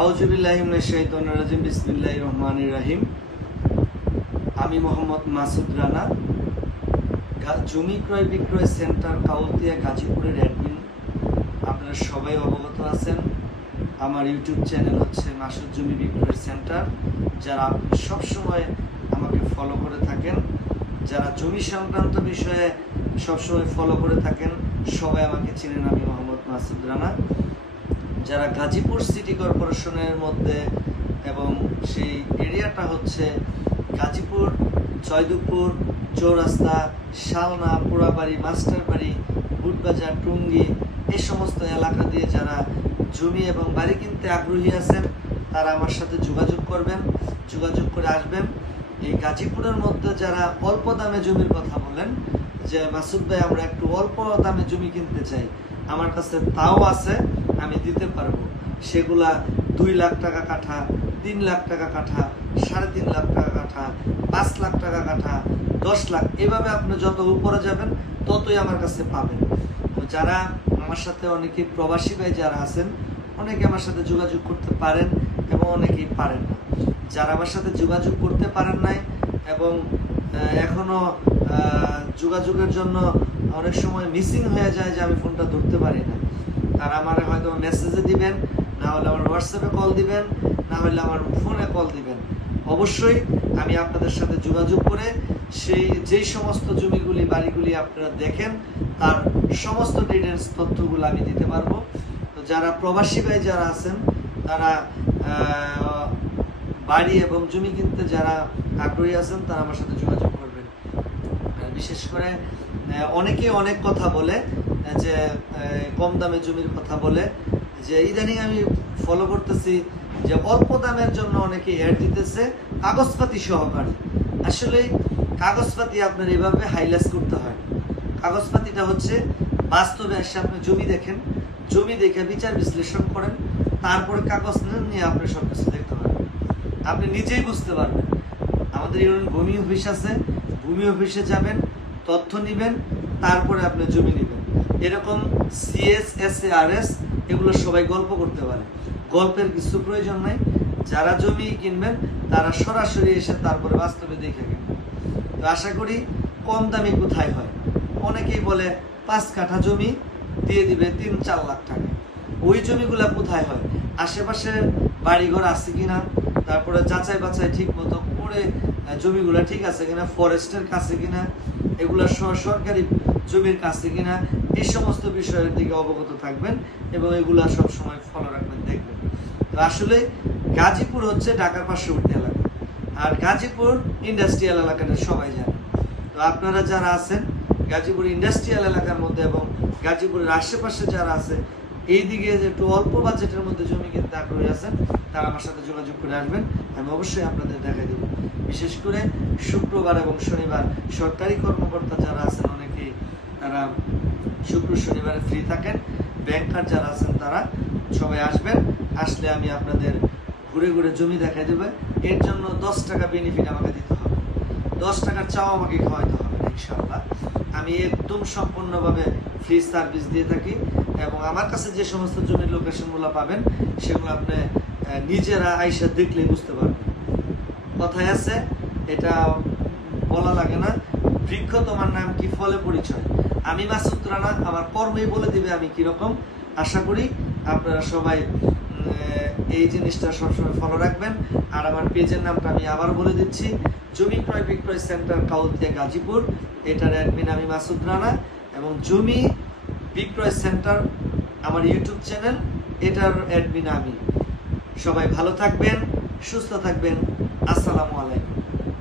আউযুবিল্লাহি মিনাশ শাইতানির রাজিম। বিসমিল্লাহির রহমানির রহিম। আমি মোহাম্মদ মাসুদ রানা, জমি ক্রয় বিক্রয় সেন্টার কাউলতিয়া গাজীপুরের অ্যাডমিন। আপনারা সবাই অবগত আছেন, আমার ইউটিউব চ্যানেল হচ্ছে মাসুদ জমি বিক্রয় সেন্টার। যারা সবসময় আমাকে ফলো করে থাকেন, যারা জমি সংক্রান্ত বিষয়ে সবসময় ফলো করে থাকেন, সবাই আমাকে চিনেন। আমি মোহাম্মদ মাসুদ রানা। যারা গাজীপুর সিটি কর্পোরেশনের মধ্যে এবং সেই এরিয়াটা হচ্ছে গাজীপুর, জয়দেবপুর, চৌরাস্তা, শালনা, পোড়াবাড়ি, মাস্টারবাড়ি, বুটবাজার, টুঙ্গি, এই সমস্ত এলাকা দিয়ে যারা জমি এবং বাড়ি কিনতে আগ্রহী আছেন, তারা আমার সাথে যোগাযোগ করবেন, যোগাযোগ করে আসবেন। এই গাজীপুরের মধ্যে যারা অল্প দামে জমির কথা বলেন যে মাসুদ ভাই আমরা একটু অল্প দামে জমি কিনতে চাই, আমার কাছে তাও আছে, আমি দিতে পারবো। সেগুলা 2 লাখ টাকা কাঠা, 3 লাখ টাকা কাঠা, 3.5 লাখ টাকা কাঠা, 5 লাখ টাকা কাঠা, 10 লাখ, এভাবে আপনি যত উপরে যাবেন ততই আমার কাছে পাবেন। তো যারা আমার সাথে অনেকে প্রবাসী ভাই যারা আছেন, অনেকে আমার সাথে যোগাযোগ করতে পারেন এবং অনেকেই পারেন না। যারা আমার সাথে যোগাযোগ করতে পারেন নাই এবং এখনো যোগাযোগের জন্য অনেক সময় মিসিং হয়ে যায় যে আমি ফোনটা ধরতে পারি না, তারা আমার হয়তো মেসেজে দিবেন, না হলে আমার হোয়াটসঅ্যাপে কল দিবেন, না হলে আমার ফোনে কল দিবেন। অবশ্যই আমি আপনাদের সাথে যোগাযোগ করে যেই সমস্ত জমিগুলি বাড়িগুলি আপনারা দেখেন তার সমস্ত ডিটেলস তথ্যগুলো আমি দিতে পারবো। তো যারা প্রবাসী ভাই যারা আছেন, তারা বাড়ি এবং জমি কিনতে যারা আগ্রহী আছেন, তারা আমার সাথে যোগাযোগ করবেন। বিশেষ করে অনেকে অনেক কথা বলে যে কম দামে জমির কথা বলে, যে ইদানিং আমি ফলো করতেছি যে অল্প দামের জন্য অনেকে অ্যাড দিতেছে কাগজপাতি সহকারে। আসলে কাগজপাতি আপনার এভাবে হাইলাইট করতে হয়। কাগজপাতিটা হচ্ছে বাস্তবে এসে আপনি জমি দেখেন, জমি দেখে বিচার বিশ্লেষণ করেন, তারপরে কাগজ নিয়ে আপনি সব কিছু দেখতে পারবেন, আপনি নিজেই বুঝতে পারবেন। আমাদের ইউনিয়ন ভূমি অফিস আছে, ভূমি অফিসে যাবেন, তথ্য নিবেন, তারপরে আপনি জমি নেবেন। এরকম CS, SARS এগুলো সবাই গল্প করতে পারে, গল্পের কিছু প্রয়োজন নাই। যারা জমি কিনবেন তারা সরাসরি এসে তারপরে বাস্তবে দেখে কিনবেন। তো আশা করি কম দামি কোথায় হয়, অনেকেই বলে 5 কাঠা জমি দিয়ে দিবে 3-4 লাখ টাকা। ওই জমিগুলা কোথায় হয়, আশেপাশে বাড়িঘর আছে কিনা, তারপরে যাচাই বাছাই ঠিক মতো করে জমিগুলা ঠিক আছে কিনা, ফরেস্টের কাছে কিনা, এগুলা সরকারি জমির কাছে কিনা, এই সমস্ত বিষয়ের দিকে অবগত থাকবেন এবং এগুলা সব সময় ফলো রাখবেন, দেখবেন। তো আসলে গাজীপুর হচ্ছে ঢাকার পার্শ্ববর্তী এলাকা, আর গাজীপুর ইন্ডাস্ট্রিয়াল এলাকাটা সবাই জানেন। তো আপনারা যারা আছেন গাজীপুর ইন্ডাস্ট্রিয়াল এলাকার মধ্যে এবং গাজীপুরের আশেপাশে যারা আছে, এই দিকে যে একটু অল্প বাজেটের মধ্যে জমি কিনতে আগ্রহী আছেন, তারা আমার সাথে যোগাযোগ করে আসবেন, আমি অবশ্যই আপনাদের দেখাই দেব। বিশেষ করে শুক্রবার এবং শনিবার সরকারি কর্মকর্তা যারা আছেন, অনেকেই তারা শুক্র শনিবারে ফ্রি থাকেন। ব্যাংকার যারা আছেন তারা সবাই আসবেন, আসলে আমি আপনাদের ঘুরে ঘুরে জমি দেখাই দেবে। এর জন্য 10 টাকা বেনিফিট আমাকে দিতে হবে, 10 টাকার চাও আমাকে খাওয়াইতে হবে না, ইনশাআল্লাহ। আমি একদম সম্পূর্ণভাবে ফ্রি সার্ভিস দিয়ে থাকি এবং আমার কাছে যে সমস্ত জমির লোকেশনগুলো পাবেন সেগুলো আপনি নিজেরা আইসা দেখলেই বুঝতে পারবেন। কথায় আছে, এটা বলা লাগে না, বৃক্ষ তোমার নাম কি ফলে পরিচয়। আমি মাসুদ রানা, আমার কর্মেই বলে দিবে আমি কিরকম। আশা করি আপনারা সবাই এই জিনিসটা সবসময় ফলো রাখবেন। আর আমার পেজের নামটা আমি আবার বলে দিচ্ছি, জমি ক্রয় বিক্রয় সেন্টার কাউলতিয়া গাজীপুর। এটার অ্যাডমিন আমি মাসুদ রানা এবং জমি বিক্রয় সেন্টার আমার ইউটিউব চ্যানেল, এটার অ্যাডমিন আমি। সবাই ভালো থাকবেন, সুস্থ থাকবেন। আসসালামু আলাইকুম।